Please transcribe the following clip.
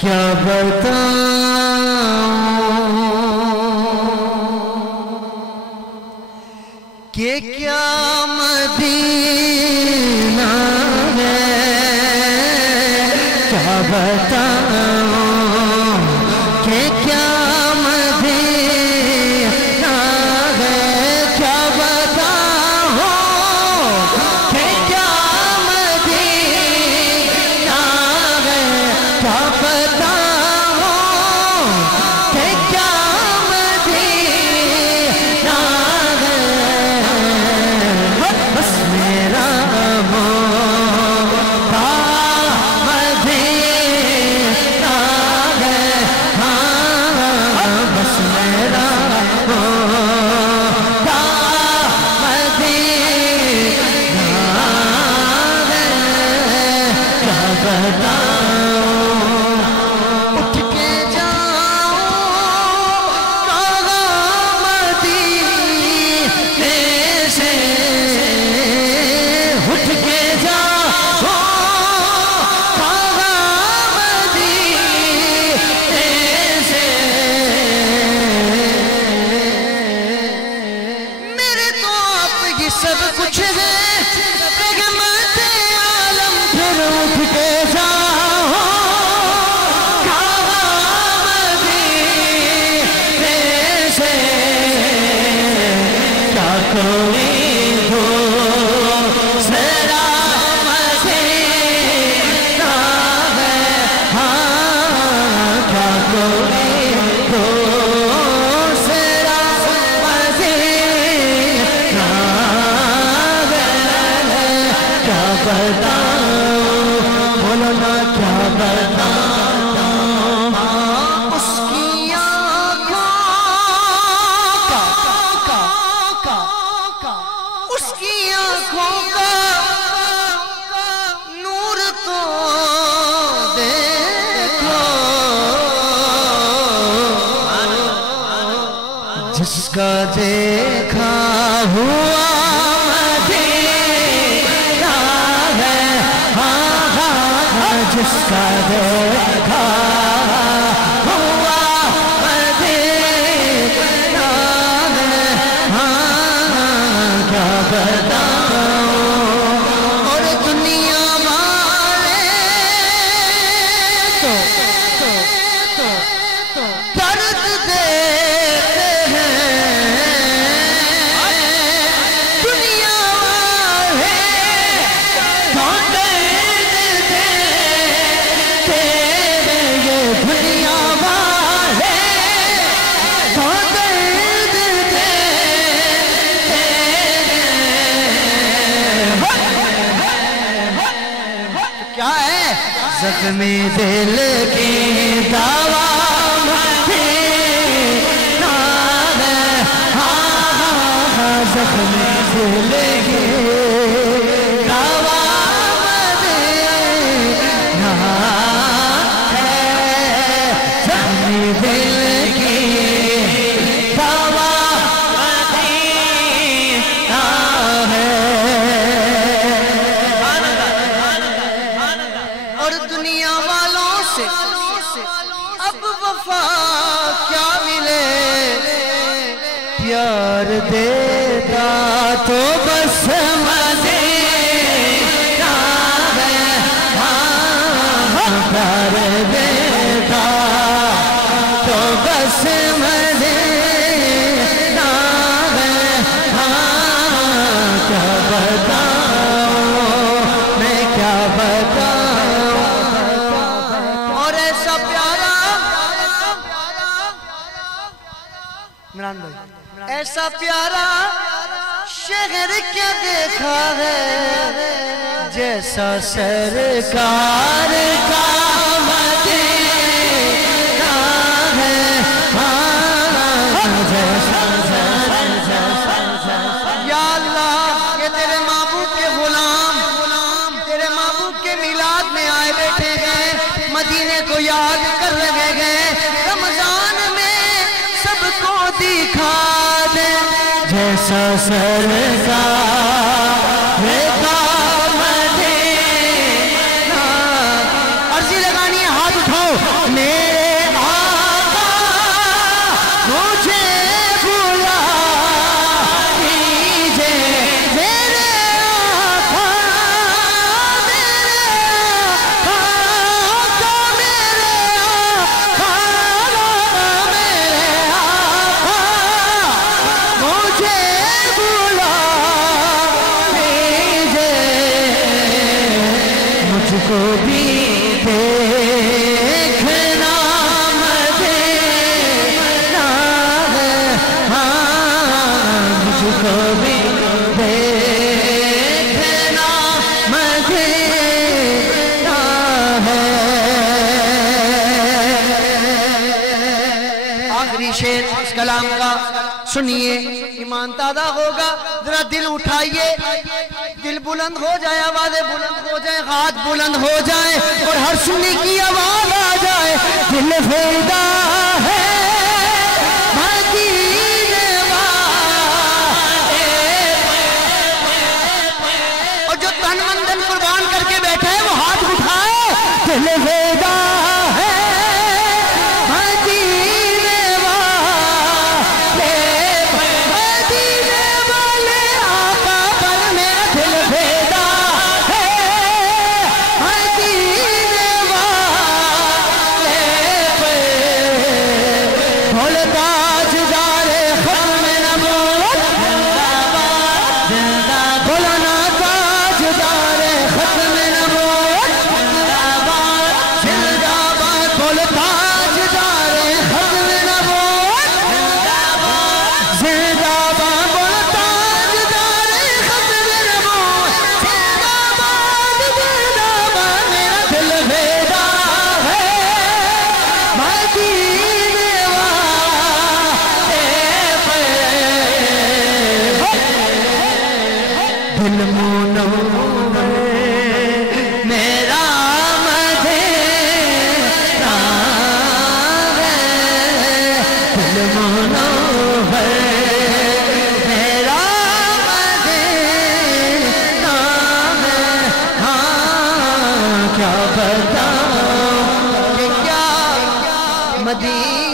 کیا بتاؤں کہ کیا مدینہ ہے، کیا بتاؤں کہ کیا مدینہ ہے، کیا بتاؤں کہ کیا مدینہ ہے، کیا بتاؤں کہ کیا مدینہ ہے، بس میرا سب کچھ ہے رحمت عالم، پھر اٹھ کے جاؤ مدینے سے، کیا کوئی دوسرا مدینہ ہے، ہاں کیا کوئی دوسرا مدینہ، کیا بتاؤں بولو نا کیا بتاؤں اس کی آنکھوں کا نور تو دیکھو، جس کا دیکھا ہوا جس کا دیکھا ہوا مدینہ ہے، ہاں کیا بتاؤں، اور دنیا والے تو درد دیتے ہیں، دنیا والے تو دنیا والے تو درد دیتے کیا ہے، زخمی دل کی دوا مدینہ ہے، ہاں زخمی دل کی دوا مدینہ ہے، دل کی دوا مدینہ ہے، اور دنیا والوں سے اب وفا کیا ملے، پیار دیتا تو بس مدینہ ہے، ہاں پیار دیتا تو بس مدینہ ہے، ہاں کیا بتاؤں میں کیا بتاؤں، اور ایسا پیارا عمران بھائی ایسا پیارا شہر کیا دیکھا ہے، جیسا سرکار کا مدینہ ہے، یا اللہ یہ تیرے محبوب کے غلام تیرے محبوب کے میلاد میں آئے بیٹھے گئے، مدینے کو یاد کر لگے گئے، رمضان میں سب کو دکھا دے جیسا سرکار کا مدینہ، عرضی لگانی ہے، ہاتھ اٹھاؤ کو بھی دیکھنا مدینہ ہے مجھ کو بھی دیکھنا مدینہ ہے آخری شعر اس کلام کا سنیے ایمان تازہ ہوگا ذرا دل اٹھائیے دل بلند ہو جائے آوازیں بلند ہو جائیں ہاتھ بلند ہو جائیں اور ہر سنی کی آواز آ جائے دل فیدا ہے مدینے والے اور جو تن من دن قربان کر کے بیٹھے ہیں وہ ہاتھ اٹھائے دل فیدا ہے مدینہ